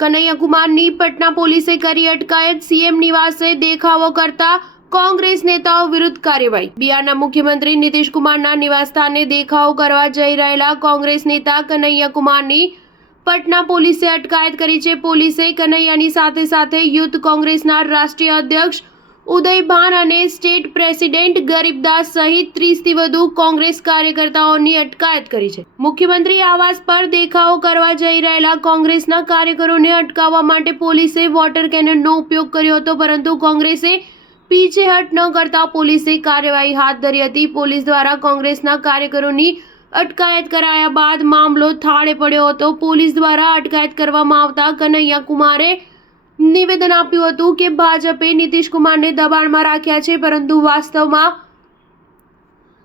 કનૈયા કુમારની પટના પોલીસે કરી અટકાયત। સીએમ નિવાસે દેખાવો કરતા કોંગ્રેસ નેતાઓ વિરુદ્ધ કાર્યવાહી। બિહારના મુખ્યમંત્રી નીતિશ કુમારના નિવાસસ્થાને દેખાવો કરવા જઈ રહેલા કોંગ્રેસ નેતા કનૈયા કુમારની પટના પોલીસે અટકાયત કરી છે। પોલીસે કનૈયાની સાથે સાથે યુથ કોંગ્રેસના રાષ્ટ્રીય અધ્યક્ષ ઉદય ભાન અને સ્ટેટ પ્રેસિડેન્ટ ગરીબદાસ સહિત 30થી વધુ કોંગ્રેસ કાર્યકર્તાઓની અટકાયત કરી છે। મુખ્યમંત્રી આવાસ પર દેખાવો કરવા જઈ રહેલા કોંગ્રેસના કાર્યકરોને અટકાવવા માટે પોલીસે વોટર કેનનનો ઉપયોગ કર્યો હતો, પરંતુ કોંગ્રેસે પીછેહટ ન કરતા પોલીસે કાર્યવાહી હાથ ધરી હતી। પોલીસ દ્વારા કોંગ્રેસના કાર્યકરોની અટકાયત કરાયા બાદ મામલો થાળે પડ્યો હતો। પોલીસ દ્વારા અટકાયત કરવામાં આવતા કનૈયા કુમારે નિવેદન આપ્યું હતું કે ભાજપે નીતિશ કુમારને દબાણમાં રાખ્યા છે, પરંતુ વાસ્તવમાં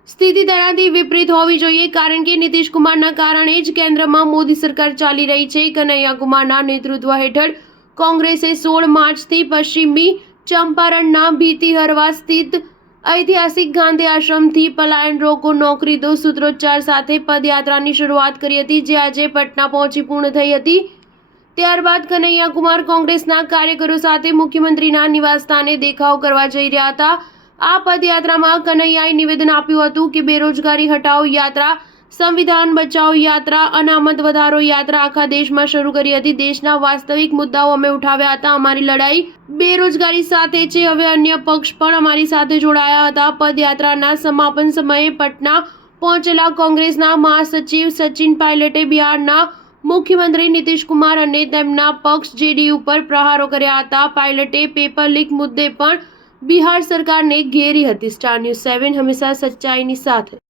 સ્થિતિ તેનાથી વિપરીત હોવી જોઈએ, કારણ કે નીતિશ કુમારના કારણે જ કેન્દ્રમાં મોદી સરકાર ચાલી રહી છે। કનૈયા કુમારના નેતૃત્વ હેઠળ કોંગ્રેસે 16 માર્ચથી પશ્ચિમી ચંપારણના ભીતિહરવા સ્થિત ઐતિહાસિક ગાંધી આશ્રમથી પલાયન રોકો નોકરી દો સૂત્રોચ્ચાર સાથે પદયાત્રાની શરૂઆત કરી હતી, જે આજે પટના પહોંચી પૂર્ણ થઈ હતી। ત્યારબાદ કનૈયા કુમાર કોંગ્રેસના કાર્યકરો સાથે મુખ્યમંત્રીના નિવાસસ્થાને દેખાવ કરવા જઈ રહ્યા હતા। આ પદયાત્રામાં કનૈયાએ નિવેદન આપ્યું હતું કે બેરોજગારી હટાવો યાત્રા, સંવિધાન બચાવો યાત્રા, અનામત વધારો યાત્રા આખા દેશમાં શરૂ કરી હતી। દેશના વાસ્તવિક મુદ્દાઓ અમે ઉઠાવ્યા હતા। અમારી લડાઈ બેરોજગારી સાથે છે। હવે અન્ય પક્ષ પણ અમારી સાથે જોડાયા હતા। પદયાત્રાના સમાપન સમયે પટના પહોંચેલા કોંગ્રેસના મહાસચિવ સચિન પાયલટે બિહારના મુખ્યમંત્રી નીતિશ કુમાર અને તેમના પક્ષ જેડીયુ પર પ્રહારો કર્યા હતા। પાયલટે પેપર લીક મુદ્દે પણ બિહાર સરકારને ઘેરી હતી। સ્ટાર ન્યૂઝ 7 હંમેશા સચ્ચાઈની સાથે।